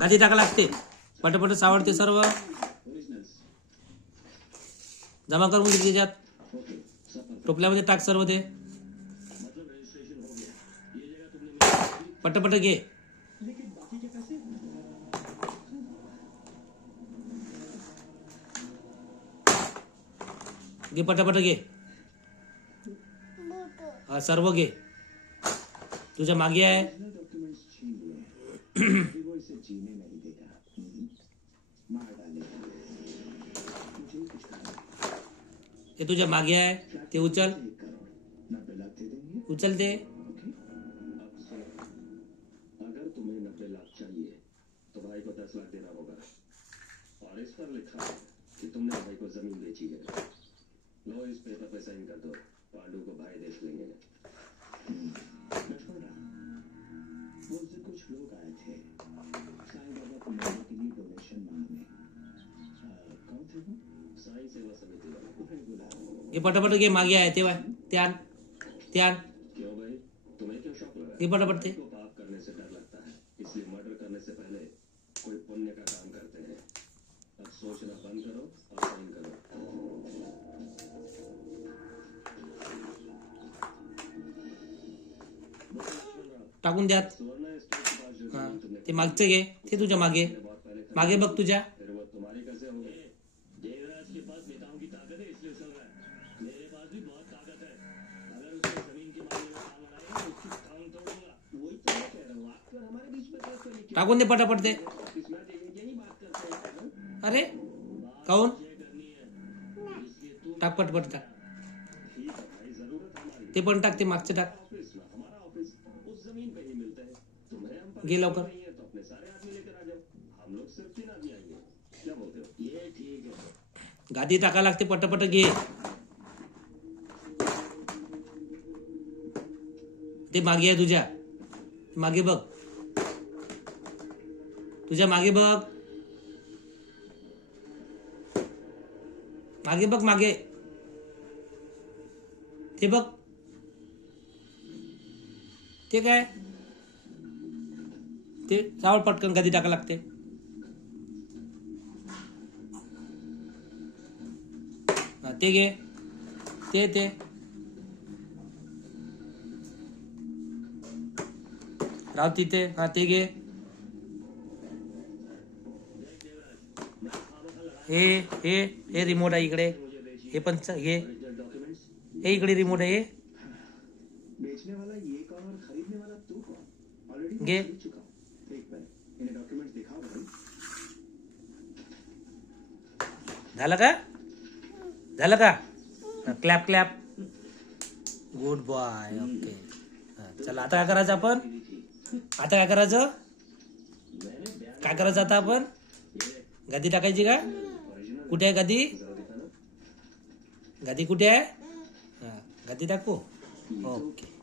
गाठी टाका लागते. पटपट सावडते सर्व. जमा करून घे त्याच्यात. टोपल्यामध्ये टाक सर्व ते. पटपट घे. घे पटापट घे. हा, सर्व घे. तुझ्या मागे आहे. ते तुझ्या मागे आहे ते उचल उचल ते अगर तुम्हें नब्बे लाख चाहिए तो भाई को दस लाख देना होगा। और इस पर लिखा है कि तुमने भाई को ज़मीन बेची है। लो इस पेपर पे साइन कर दो। पांडु को भाई देख लेंगे। लक्ष्मण राम वो उससे कुछ लोग आए थे साईं बाबा को के लिए डोनेशन मांगने कौन थे वो साई सेवा समिति उन्हें तेव्हा ते आण ते आण क्यों भाई तुम्हें क्यों शौक लगा ते को पाप करने से डर लगता है इसलिए मर्डर करने से पहले कोई पुण्य का काम करते हैं अब सोचना बंद करो और साइन करो टाकून द्यात सुवर्ण स्टेट के पास जो हा, ज़मीन तुमने ते मागचे घे, ते तुझ्या मागे. मागे बघ तुझ्या. टाकून दे पटापट हाँ? अरे तू टाक पटपट टाक. ते पण टाक, ते मागचे टाक. ऑफ़िस में गादी टाका लागते पटपट घे. ते मागे आहे तुझ्या. मागे बघ. तुझ्या मागे बघ. मागे बघ मागे. ते बघ. ते काय? ते चावळ पटकन गादी टाका लागते. हा, ते घे ते ते राव तिथे हा ते घे हे हे हे रिमोट आहे इकडे. हे पण घे डॉक्यूमेंट्स हे इकडे रिमोट आहे हे. हूँ भाई झालं का? झालं का? Clap clap good boy okay चला आता काय करायचं आपण? आता काय करायचं? काय करायचं आता आपण? गादी टाकायची का? कुठे आहे गादी? गादी कुठे आहे? हा, गादी टाकू? ओके